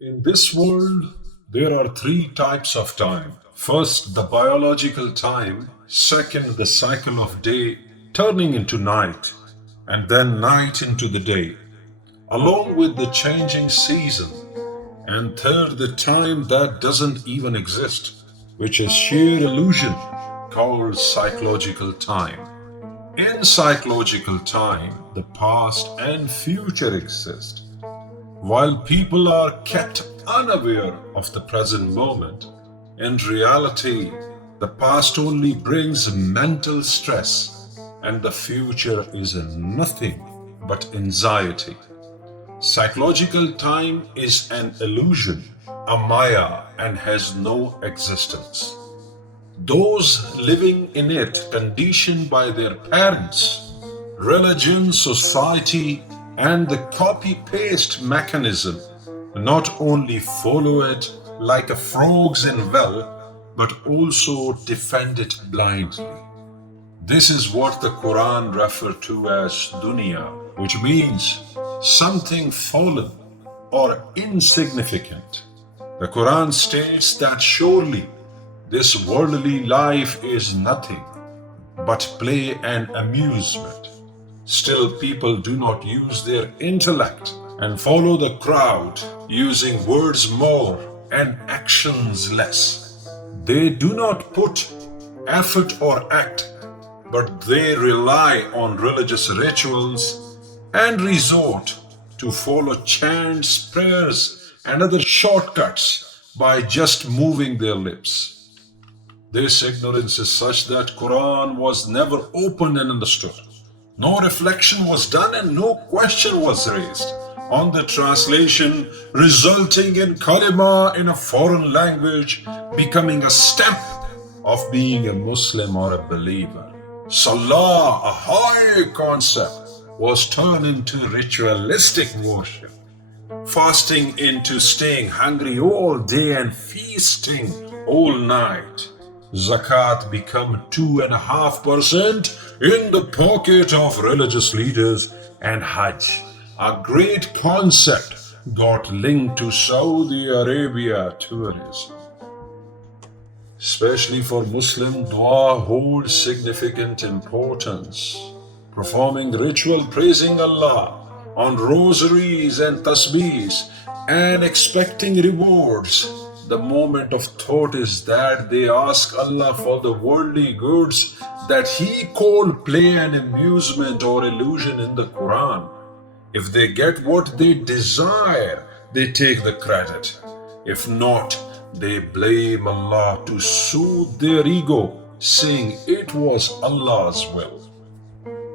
In this world, there are three types of time. First, the biological time. Second, the cycle of day turning into night. And then night into the day, along with the changing season. And third, the time that doesn't even exist, which is sheer illusion called psychological time. In psychological time, the past and future exist. While people are kept unaware of the present moment, in reality, the past only brings mental stress and the future is nothing but anxiety. Psychological time is an illusion, a maya, and has no existence. Those living in it, conditioned by their parents, religion, society, and the copy paste mechanism, not only follow it like a frogs in well, but also defend it blindly. This is what the Quran refers to as dunya, which means something fallen or insignificant. The Quran states that surely this worldly life is nothing but play and amusement. Still, people do not use their intellect and follow the crowd, using words more and actions less. They do not put effort or act, but they rely on religious rituals and resort to follow chants, prayers, and other shortcuts by just moving their lips. This ignorance is such that Quran was never opened and understood. No reflection was done and no question was raised on the translation, resulting in kalima in a foreign language becoming a stamp of being a Muslim or a believer. Salah, a high concept, was turned into ritualistic worship. Fasting into staying hungry all day and feasting all night. Zakat become 2.5% in the pocket of religious leaders, and Hajj, a great concept, got linked to Saudi Arabia tourism. Especially for Muslim, dua holds significant importance. Performing ritual praising Allah on rosaries and tasbeehs and expecting rewards. The moment of thought is that they ask Allah for the worldly goods that He called play and amusement or illusion in the Quran. If they get what they desire, they take the credit. If not, they blame Allah to soothe their ego, saying it was Allah's will.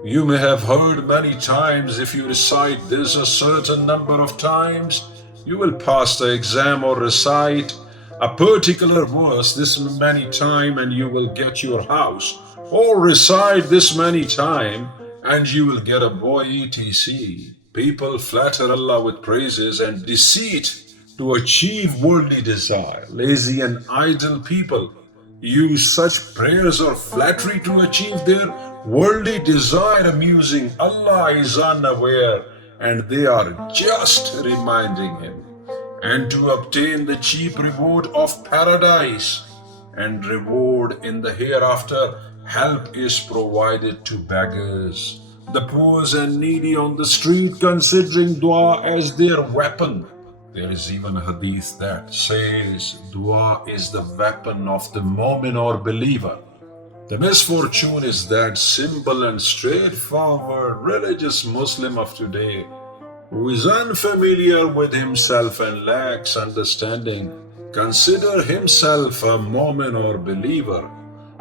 You may have heard many times, if you recite this a certain number of times, you will pass the exam, or recite a particular verse this many times and you will get your house, or recite this many times and you will get a boy, etc. People flatter Allah with praises and deceit to achieve worldly desire. Lazy and idle people use such prayers or flattery to achieve their worldly desire, amusing Allah is unaware and they are just reminding Him. And to obtain the cheap reward of paradise and reward in the hereafter, help is provided to beggars, the poor and needy on the street, considering dua as their weapon. There is even a hadith that says dua is the weapon of the Momin or believer. The misfortune is that simple and straightforward religious Muslim of today, who is unfamiliar with himself and lacks understanding, consider himself a Momin or believer.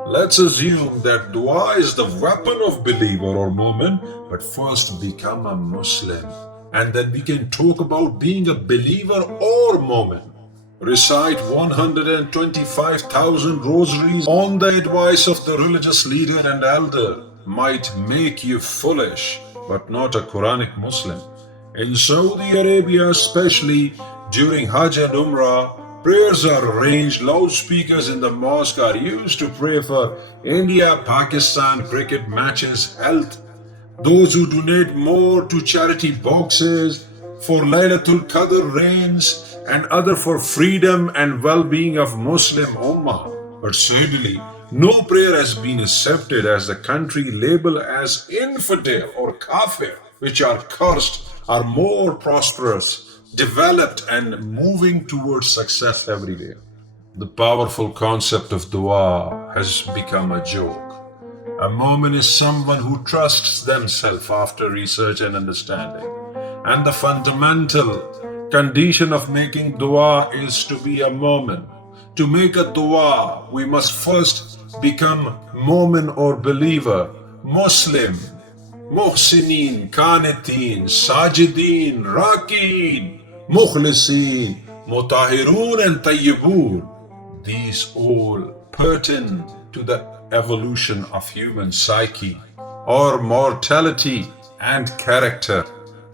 Let's assume that dua is the weapon of believer or Momin, but first become a Muslim. And then we can talk about being a believer or Momin. Recite 125,000 rosaries on the advice of the religious leader and elder might make you foolish, but not a Quranic Muslim. In Saudi Arabia, especially during Hajj and Umrah, prayers are arranged. Loudspeakers in the mosque are used to pray for India-Pakistan cricket matches, health. Those who donate more to charity boxes for Laylatul Qadr rains and other for freedom and well-being of Muslim Ummah. But sadly, no prayer has been accepted as the country labeled as infidel or kafir, which are cursed, are more prosperous, developed, and moving towards success every day. The powerful concept of dua has become a joke. A Momin is someone who trusts themselves after research and understanding. And the fundamental condition of making dua is to be a Momin. To make a dua, we must first become Momin or believer, Muslim, Muhsinin, Qanitin, Sajidin, Rakin, Mukhlisin, Mutahirun and Tayyibun. These all pertain to the evolution of human psyche or mortality and character,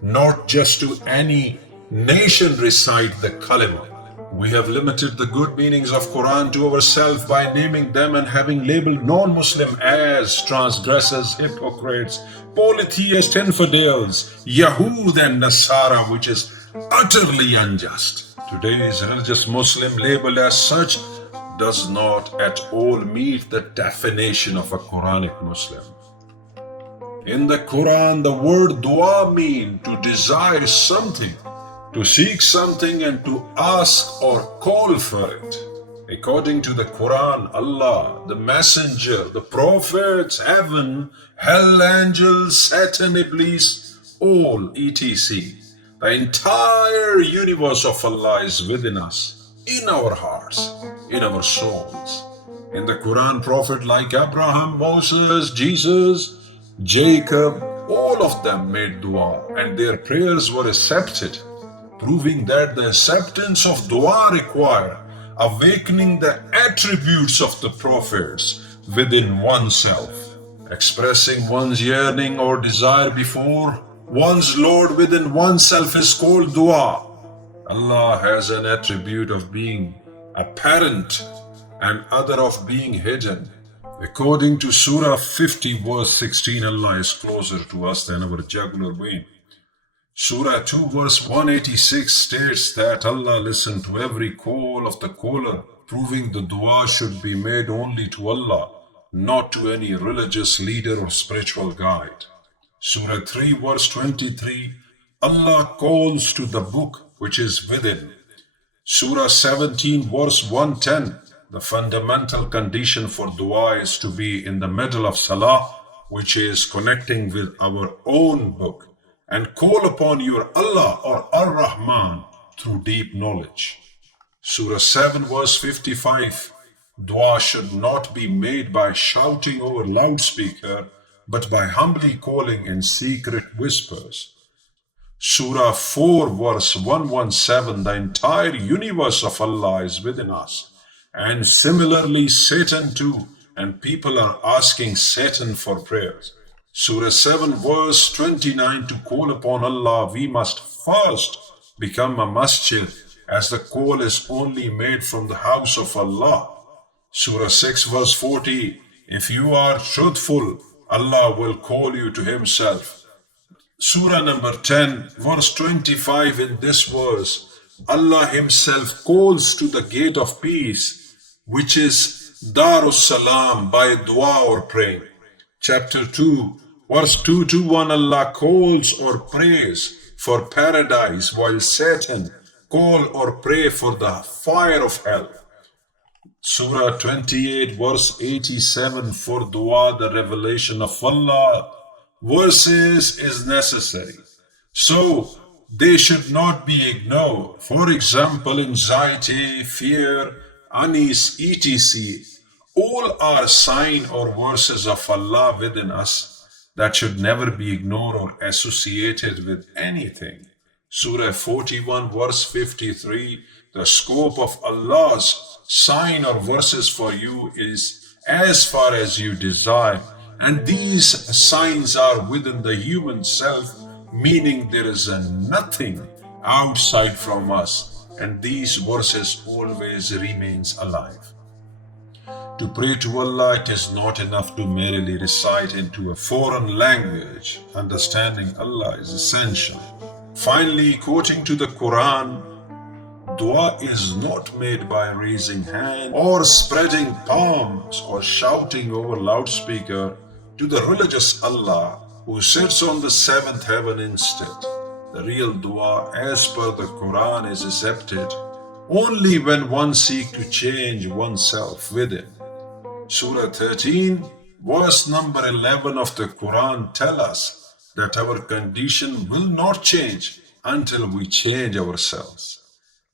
not just to any nation recite the kalima. We have limited the good meanings of Quran to ourselves by naming them and having labeled non-Muslim as transgressors, hypocrites, polytheists, infidels, Yahud and Nasara, which is utterly unjust. Today's religious Muslim labeled as such does not at all meet the definition of a Quranic Muslim. In the Quran, the word dua means to desire something, to seek something and to ask or call for it. According to the Quran, Allah, the Messenger, the Prophets, heaven, hell, angels, Satan, Iblis, all etc. The entire universe of Allah is within us, in our hearts, in our souls. In the Quran, Prophet like Abraham, Moses, Jesus, Jacob, all of them made dua and their prayers were accepted, proving that the acceptance of dua require awakening the attributes of the prophets within oneself, expressing one's yearning or desire before one's Lord within oneself is called dua. Allah has an attribute of being apparent and other of being hidden. According to Surah 50 verse 16, Allah is closer to us than our jugular vein. Surah 2 verse 186 states that Allah listened to every call of the caller, proving the dua should be made only to Allah, not to any religious leader or spiritual guide. Surah 3 verse 23, Allah calls to the book which is within. Surah 17 verse 110, the fundamental condition for dua is to be in the middle of salah, which is connecting with our own book, and call upon your Allah or Ar-Rahman through deep knowledge. Surah 7 verse 55, dua should not be made by shouting over loudspeaker, but by humbly calling in secret whispers. Surah 4 verse 117, the entire universe of Allah is within us. And similarly Satan too, and people are asking Satan for prayers. Surah 7 verse 29, to call upon Allah we must first become a masjid, as the call is only made from the house of Allah. Surah 6 verse 40, if you are truthful, Allah will call you to Himself. Surah number 10 verse 25, in this verse Allah Himself calls to the gate of peace, which is Darus Salam, by dua or praying. Chapter 2 verse 221, Allah calls or prays for paradise, while Satan call or pray for the fire of hell. Surah 28 verse 87, for dua the revelation of Allah verses is necessary, so they should not be ignored. For example, anxiety, fear, unease, etc. all are sign or verses of Allah within us that should never be ignored or associated with anything. Surah 41 verse 53, the scope of Allah's sign or verses for you is as far as you desire, and these signs are within the human self, meaning there is nothing outside from us, and these verses always remains alive. To pray to Allah, it is not enough to merely recite into a foreign language. Understanding Allah is essential. Finally, quoting to the Quran, Dua is not made by raising hands or spreading palms or shouting over loudspeaker to the religious Allah who sits on the seventh heaven instead. The real dua as per the Quran is accepted only when one seeks to change oneself within. Surah 13, verse number 11 of the Quran tell us that our condition will not change until we change ourselves.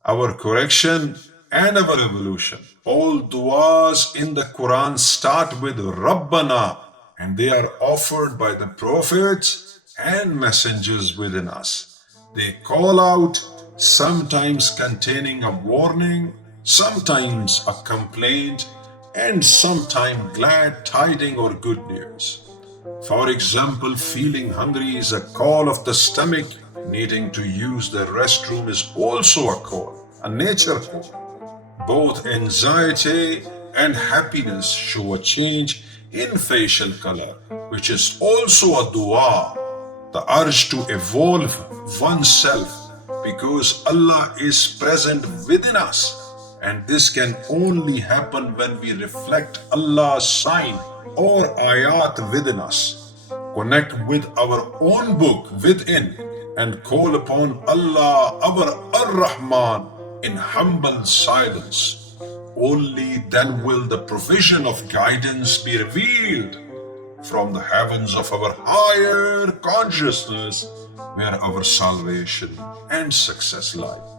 Our correction and our evolution. All du'as in the Quran start with Rabbana, and they are offered by the prophets and messengers within us. They call out, sometimes containing a warning, sometimes a complaint, and sometimes glad tiding or good news. For example, feeling hungry is a call of the stomach. Needing to use the restroom is also a call, a nature call. Both anxiety and happiness show a change in facial color, which is also a dua. The urge to evolve oneself because Allah is present within us. And this can only happen when we reflect Allah's sign or ayat within us, connect with our own book within, and call upon Allah, our Ar-Rahman, in humble silence. Only then will the provision of guidance be revealed from the heavens of our higher consciousness, where our salvation and success lie.